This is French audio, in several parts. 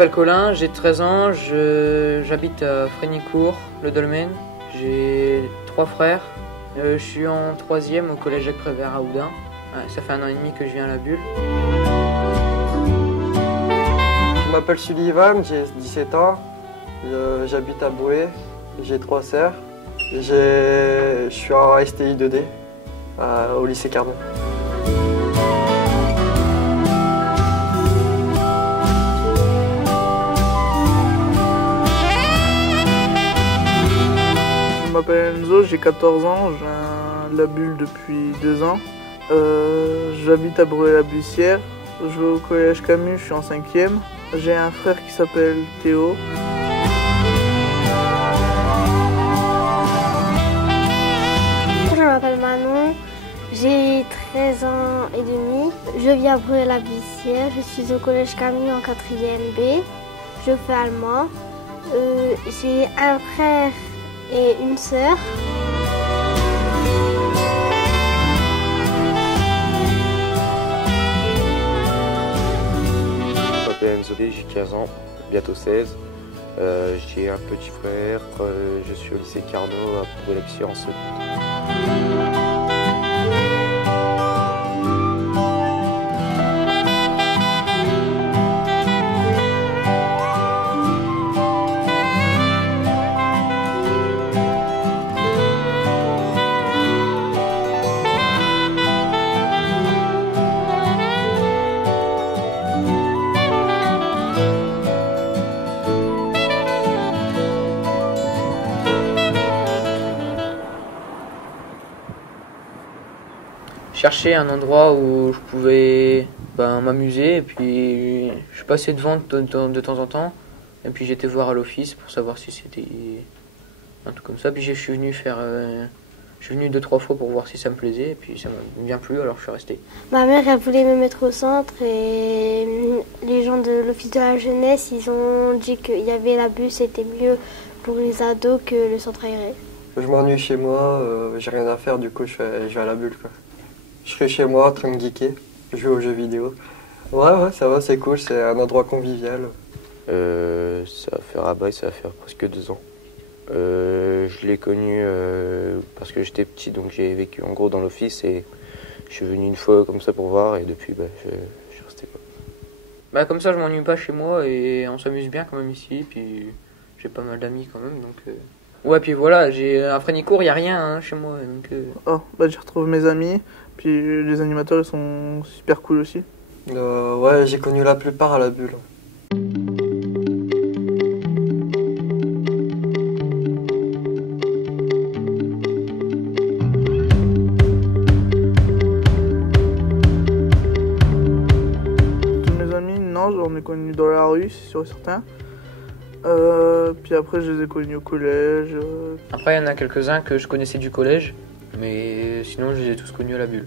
m'appelle Colin, j'ai 13 ans, j'habite à Frénicourt, le Dolmen. J'ai 3 frères. Je suis en 3e au collège Jacques Prévert à Oudin. Ouais, ça fait 1 an et demi que je viens à la Bulle. Je m'appelle Sullivan, j'ai 17 ans. J'habite à Boué, j'ai 3 sœurs. Je suis en STI 2D au lycée Carnot. Je m'appelle Enzo, j'ai 14 ans, je viens de la Bulle depuis 2 ans. J'habite à Bruay-la-Bussière, je vais au collège Camus, je suis en 5e. J'ai un frère qui s'appelle Théo. Je m'appelle Manon, j'ai 13 ans et demi. Je vis à Bruay-la-Bussière, je suis au collège Camus en 4e B. Je fais allemand. J'ai un frère et une sœur. Je m'appelle Enzo, j'ai 15 ans, bientôt 16. J'ai un petit frère, je suis au lycée Carnot à Bruay-la-Bussière en seconde. Chercher un endroit où je pouvais m'amuser et puis je passais devant de temps en temps et puis j'étais voir à l'office pour savoir si c'était un truc comme ça. Puis je suis venu 2-3 fois pour voir si ça me plaisait et puis ça m'a bien plu, alors je suis resté. Ma mère, elle voulait me mettre au centre et les gens de l'office de la jeunesse, ils ont dit qu'il y avait la Bulle, c'était mieux pour les ados que le centre aéré. Je m'ennuie chez moi, j'ai rien à faire, du coup je vais à la Bulle, quoi. Je serai chez moi en train de geeker, jouer aux jeux vidéo. Ouais, ça va, c'est cool, c'est un endroit convivial. Ça va faire à bail, ça va faire presque 2 ans. Je l'ai connu parce que j'étais petit, donc j'ai vécu en gros dans l'office et je suis venu une fois comme ça pour voir et depuis je suis resté quoi. Comme ça je m'ennuie pas chez moi et on s'amuse bien quand même ici, puis j'ai pas mal d'amis quand même donc... Ouais, puis voilà, à Frénicourt, il n'y a rien chez moi. Donc, j'y retrouve mes amis, puis les animateurs ils sont super cool aussi. Ouais, j'ai connu la plupart à la Bulle. Tous mes amis, non, j'en ai connu dans la rue, c'est sûr et certain. Puis après, je les ai connus au collège. Après, il y en a quelques-uns que je connaissais du collège, mais sinon, je les ai tous connus à la Bulle.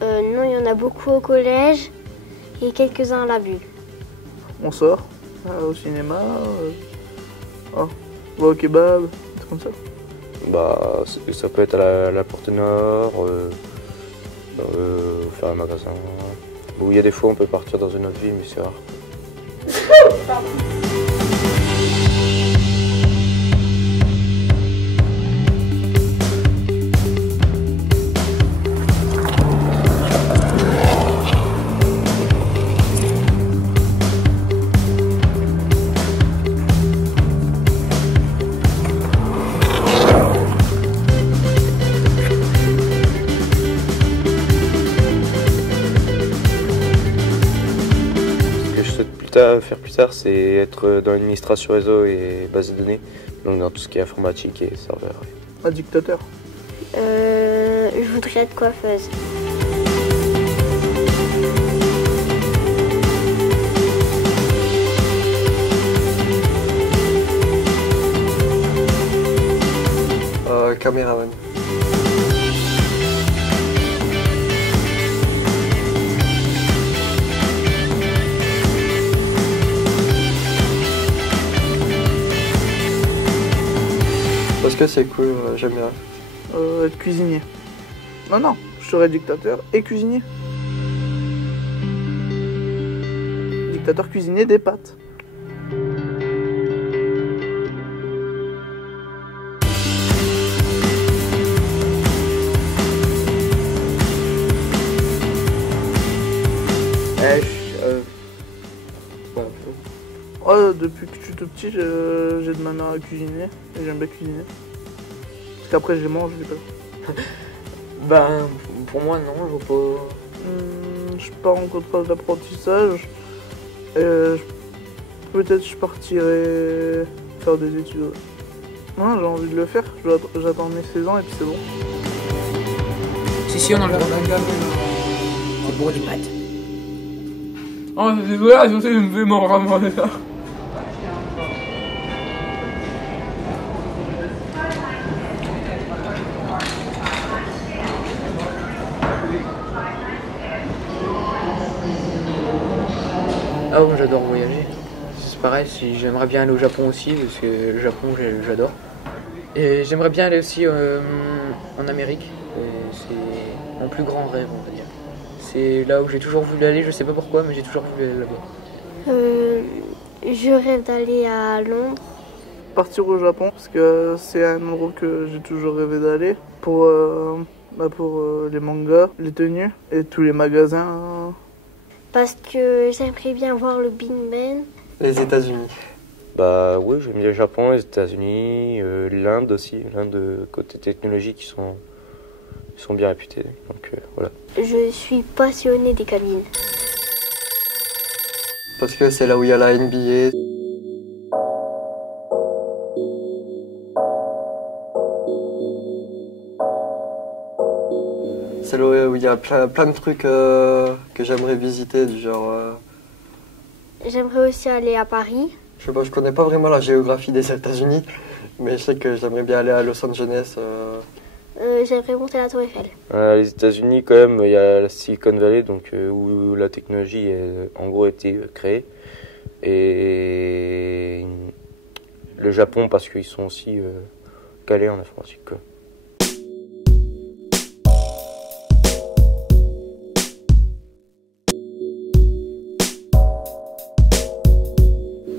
Non, il y en a beaucoup au collège et quelques-uns à la Bulle. On sort au cinéma, on va au kebab, des trucs comme ça. Ça peut être à la Porte Nord, faire un magasin. Bon, il y a des fois, on peut partir dans une autre ville, mais c'est rare. Faire plus tard, c'est être dans l'administration réseau et base de données, donc dans tout ce qui est informatique et serveur. Un dictateur. Je voudrais être coiffeuse. Caméraman. Parce que c'est cool, j'aime bien. Être cuisinier. Non, je serais dictateur et cuisinier. Dictateur cuisinier des pâtes. depuis que je suis tout petit, j'aide ma mère à cuisiner et j'aime bien cuisiner. Parce qu'après, je les mange, je les pas. Ben, pour moi, non, je vois pas. Je suis pas en contrôle d'apprentissage. Peut-être je partirai faire des études. Non, j'ai envie de le faire. J'attends mes 16 ans et puis c'est bon. Si, on en le c'est pour des pâtes. Oh, c'est vrai, je me fais mon ramener ça. Ah ouais, moi j'adore voyager. C'est pareil, j'aimerais bien aller au Japon aussi, parce que le Japon j'adore. Et j'aimerais bien aller aussi en Amérique. C'est mon plus grand rêve, on va dire. C'est là où j'ai toujours voulu aller, je sais pas pourquoi, mais j'ai toujours voulu aller là-bas. Je rêve d'aller à Londres. Partir au Japon, parce que c'est un endroit que j'ai toujours rêvé d'aller. Pour les mangas, les tenues et tous les magasins. Parce que j'aimerais bien voir le Big Ben. Les États-Unis. Bah oui, j'aime bien le Japon, les États-Unis, l'Inde aussi. L'Inde, côté technologique, ils sont bien réputés. Donc voilà. Je suis passionnée des cabines. Parce que c'est là où il y a la NBA. C'est là où il y a plein de trucs que j'aimerais visiter, du genre... J'aimerais aussi aller à Paris. Je sais pas, je connais pas vraiment la géographie des États-Unis, mais je sais que j'aimerais bien aller à Los Angeles. J'aimerais monter la Tour Eiffel. Les États-Unis, quand même, il y a la Silicon Valley, donc où la technologie a en gros été créée. Et le Japon, parce qu'ils sont aussi calés en informatique, quoi.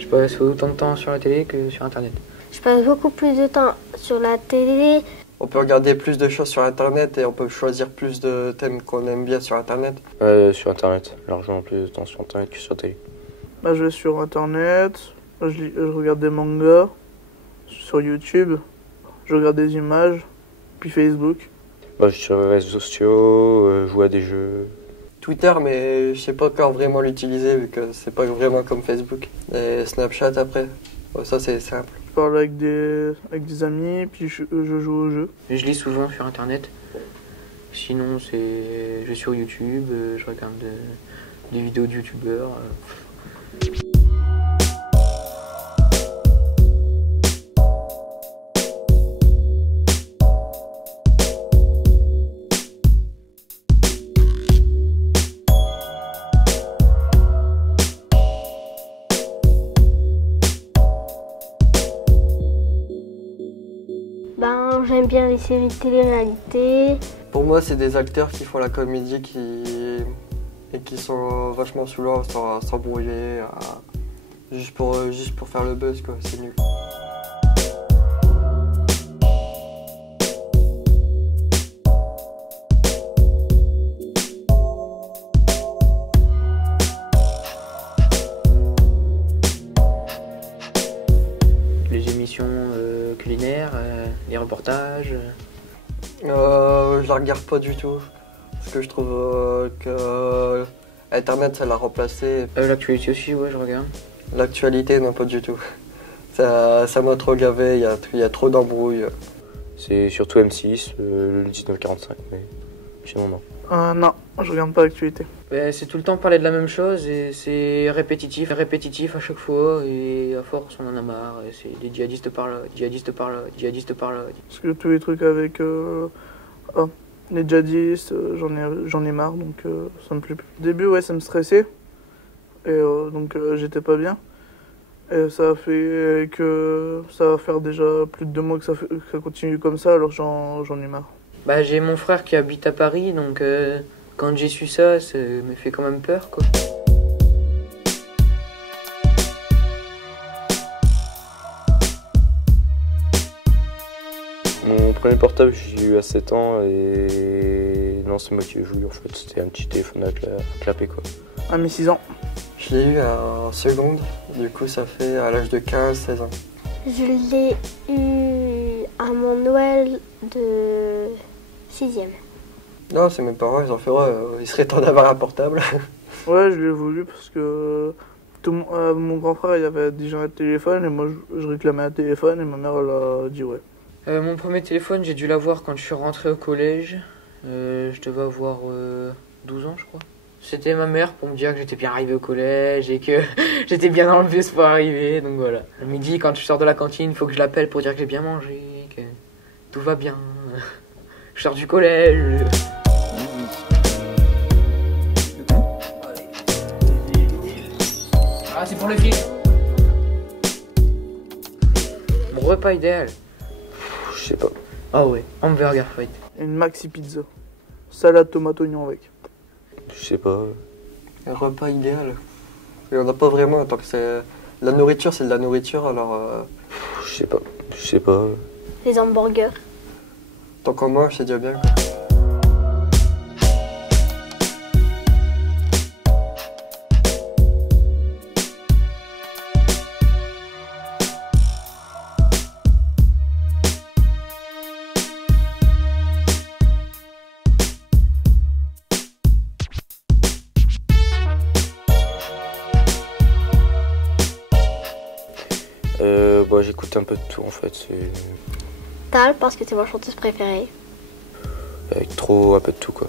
Je passe autant de temps sur la télé que sur Internet. Je passe beaucoup plus de temps sur la télé. On peut regarder plus de choses sur Internet et on peut choisir plus de thèmes qu'on aime bien sur Internet. Sur Internet, largement plus de temps sur Internet que sur télé. Bah, je vais sur Internet, je regarde des mangas, sur YouTube, je regarde des images, puis Facebook. Bah, je suis sur les réseaux sociaux, je joue à des jeux. Twitter, mais je sais pas encore vraiment l'utiliser vu que c'est pas vraiment comme Facebook. Et Snapchat après, ça c'est simple. Je parle avec des amis, puis je joue au jeu. Je lis souvent sur Internet. Sinon, je vais sur YouTube, je regarde des vidéos de youtubeurs. J'aime bien les séries de télé-réalité. Pour moi, c'est des acteurs qui font la comédie et qui sont vachement saoulants sans s'embrouiller, juste pour faire le buzz, quoi. C'est nul. Les émissions culinaires, les reportages. Je la regarde pas du tout, parce que je trouve que Internet ça l'a remplacé. L'actualité aussi, ouais, je regarde. L'actualité, non, pas du tout. Ça m'a trop gavé, il y a trop d'embrouilles. C'est surtout M6, le 1945, mais sinon non. Non, je regarde pas l'actualité. C'est tout le temps parler de la même chose et c'est répétitif à chaque fois et à force on en a marre. Et c'est des djihadistes par là, djihadistes par là, djihadistes par là. Parce que tous les trucs avec les djihadistes, j'en ai marre, donc ça me plaît plus. Au début, ouais, ça me stressait, et donc j'étais pas bien. Et ça a fait que ça va faire déjà plus de 2 mois que ça continue comme ça, alors j'en ai marre. Bah, j'ai mon frère qui habite à Paris, donc quand j'ai su ça me fait quand même peur, quoi. Mon premier portable, j'ai eu à 7 ans et non, c'est moi qui ai joué en fait. C'était un petit téléphone à clapper, quoi. À mes 6 ans. Je Je l'ai eu en seconde, du coup ça fait à l'âge de 15-16 ans. Je l'ai eu à mon Noël de 6e. Non, c'est mes parents, ils ont fait ouais, il serait temps d'avoir un portable. Ouais, je l'ai voulu parce que mon grand frère il avait déjà un téléphone et moi je réclamais un téléphone et ma mère elle a dit ouais. Mon premier téléphone, j'ai dû l'avoir quand je suis rentré au collège. Je devais avoir 12 ans, je crois. C'était ma mère pour me dire que j'étais bien arrivé au collège et que j'étais bien dans le bus pour arriver. Donc voilà. Le midi, quand je sors de la cantine, il faut que je l'appelle pour dire que j'ai bien mangé, que tout va bien. Je sors du collège. Ah, c'est pour le film. Mon repas idéal. Je sais pas. Ah ouais, hamburger frites. Une maxi pizza. Salade, tomate, oignon avec. Je sais pas. Un repas idéal. Il n'y en a pas vraiment, tant que c'est... La nourriture, c'est de la nourriture, alors... Je sais pas. Je sais pas. Les hamburgers. Tant qu'on mange, c'est déjà bien, quoi. Bah, j'écoute un peu de tout en fait. C'est Tal, parce que c'est ma chanteuse préférée. avec trop un peu de tout quoi.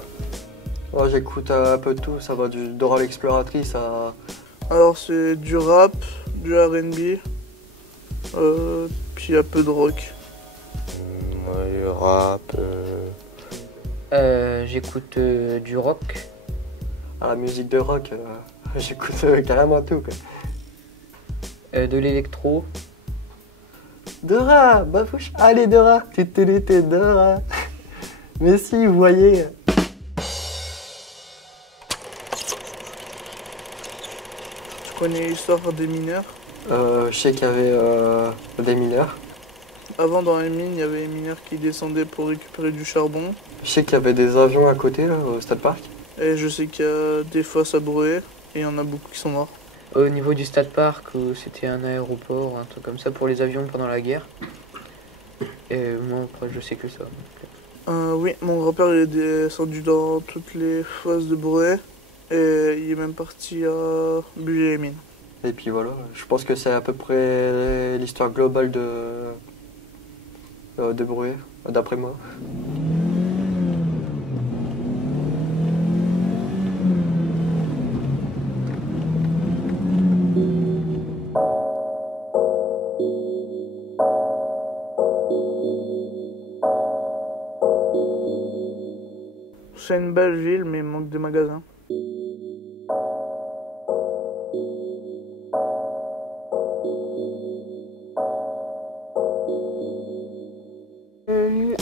Ouais, j'écoute un peu de tout, ça va du Dora l'exploratrice à... Alors c'est du rap, du R&B, puis un peu de rock. Ouais, rap. J'écoute du rock. à la musique de rock. J'écoute carrément tout, quoi. De l'électro. Dora, Bafouche, allez Dora, t'es Dora. Mais si, vous voyez. Tu connais l'histoire des mineurs? Je sais qu'il y avait des mineurs. Avant, dans les mines, il y avait les mineurs qui descendaient pour récupérer du charbon. Je sais qu'il y avait des avions à côté, là, au Stade Parc. Et je sais qu'il y a des fosses à brûler et il y en a beaucoup qui sont morts. Au niveau du Stade Parc, où c'était un aéroport, un truc comme ça pour les avions pendant la guerre. Et moi, après, je sais que ça. Oui, mon grand-père il est descendu dans toutes les fosses de Bruay et il est même parti à buller les mines. Et puis voilà, je pense que c'est à peu près l'histoire globale de Bruay, d'après moi. C'est une belle ville, mais il manque de magasins.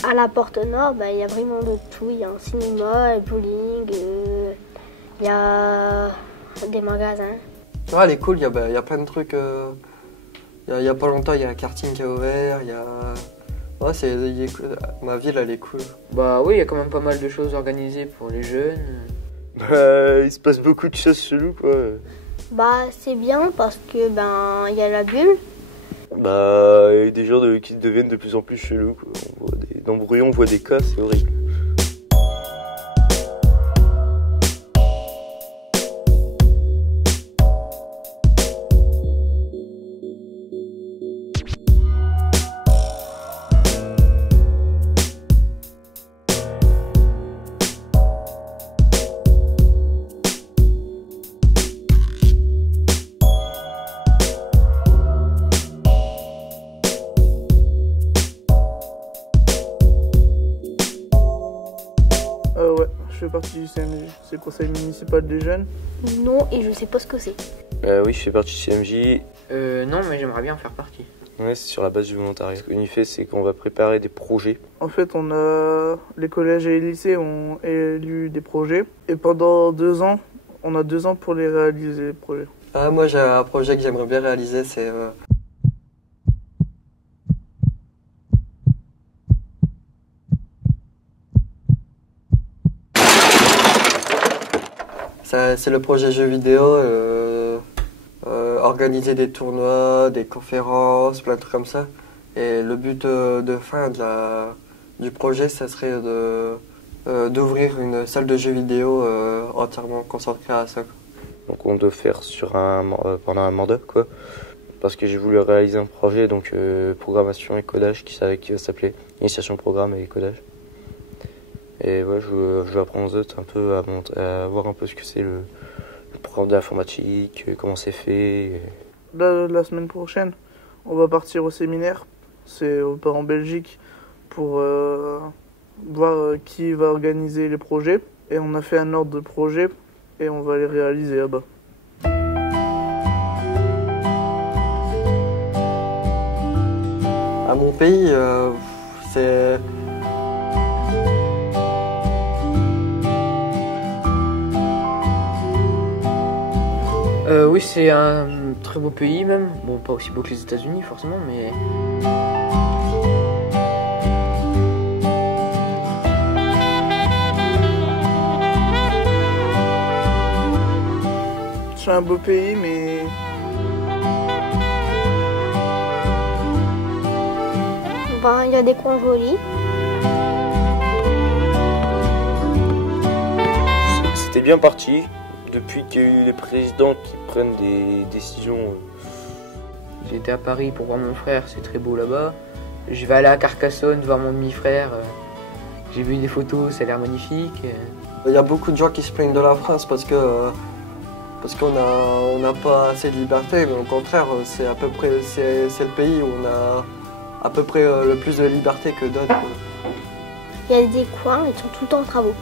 À la Porte Nord, il y a vraiment de tout. Il y a un cinéma, un bowling, il y a des magasins. Ah, elle est cool, il y a plein de trucs. Il y a pas longtemps, il y a un karting qui a ouvert, il y a... Ouais, ma ville, elle est cool. Bah oui, il y a quand même pas mal de choses organisées pour les jeunes. Bah, il se passe beaucoup de choses chelou quoi. C'est bien parce que il y a la bulle. Bah, il y a des gens qui deviennent de plus en plus chelous quoi. Dans Bruy, on voit des cas, c'est horrible. Ouais, je fais partie du CMJ, c'est le conseil municipal des jeunes. Non, et je sais pas ce que c'est. Oui, je fais partie du CMJ. Non, mais j'aimerais bien en faire partie. Ouais, c'est sur la base du volontariat. Ce qu'on y fait, c'est qu'on va préparer des projets. En fait, les collèges et les lycées ont élu des projets. Et pendant 2 ans, on a 2 ans pour les réaliser, les projets. Ah, moi, j'ai un projet que j'aimerais bien réaliser, c'est... C'est le projet jeu vidéo organiser des tournois, des conférences, plein de trucs comme ça. Et le but de fin du projet, ça serait d'ouvrir une salle de jeux vidéo entièrement consacrée à ça. Donc on doit faire pendant un mandat, quoi. Parce que j'ai voulu réaliser un projet, donc programmation et codage, qui va s'appeler initiation programme et codage. Et ouais, je vais apprendre aux autres un peu à voir un peu ce que c'est le programme d'informatique, comment c'est fait. La semaine prochaine, on va partir au séminaire. On part en Belgique pour voir qui va organiser les projets. Et on a fait un ordre de projet et on va les réaliser là-bas. À mon pays, c'est... Oui, c'est un très beau pays même. Bon, pas aussi beau que les États-Unis forcément, mais... C'est un beau pays, mais... Ben, il y a des coins jolis. C'était bien parti. Depuis qu'il y a eu les présidents qui prennent des décisions. J'ai été à Paris pour voir mon frère, c'est très beau là-bas. Je vais aller à Carcassonne voir mon demi-frère. J'ai vu des photos, ça a l'air magnifique. Il y a beaucoup de gens qui se plaignent de la France parce qu'on n'a pas assez de liberté, mais au contraire, c'est le pays où on a à peu près le plus de liberté que d'autres. Il y a des coins, ils sont tout le temps en travaux.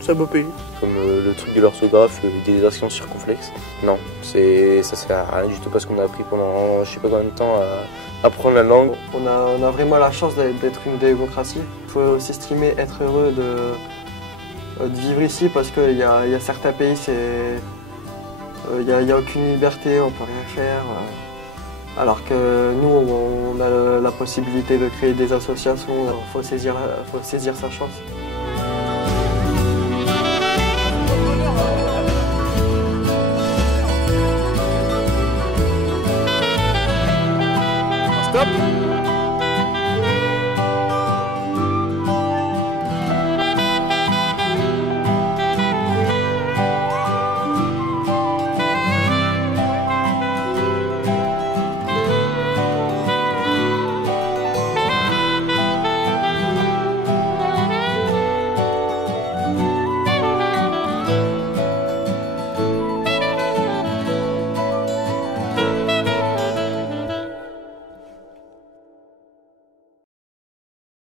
C'est un beau pays. Comme le truc de l'orthographe, des accents circonflexes. Non, ça sert à rien du tout parce qu'on a appris pendant je sais pas combien de temps à apprendre la langue. On a vraiment la chance d'être une démocratie. Il faut s'estimer être heureux de vivre ici parce qu'il y a certains pays, il n'y a aucune liberté, on ne peut rien faire. Alors que nous, on a la possibilité de créer des associations, il faut saisir sa chance.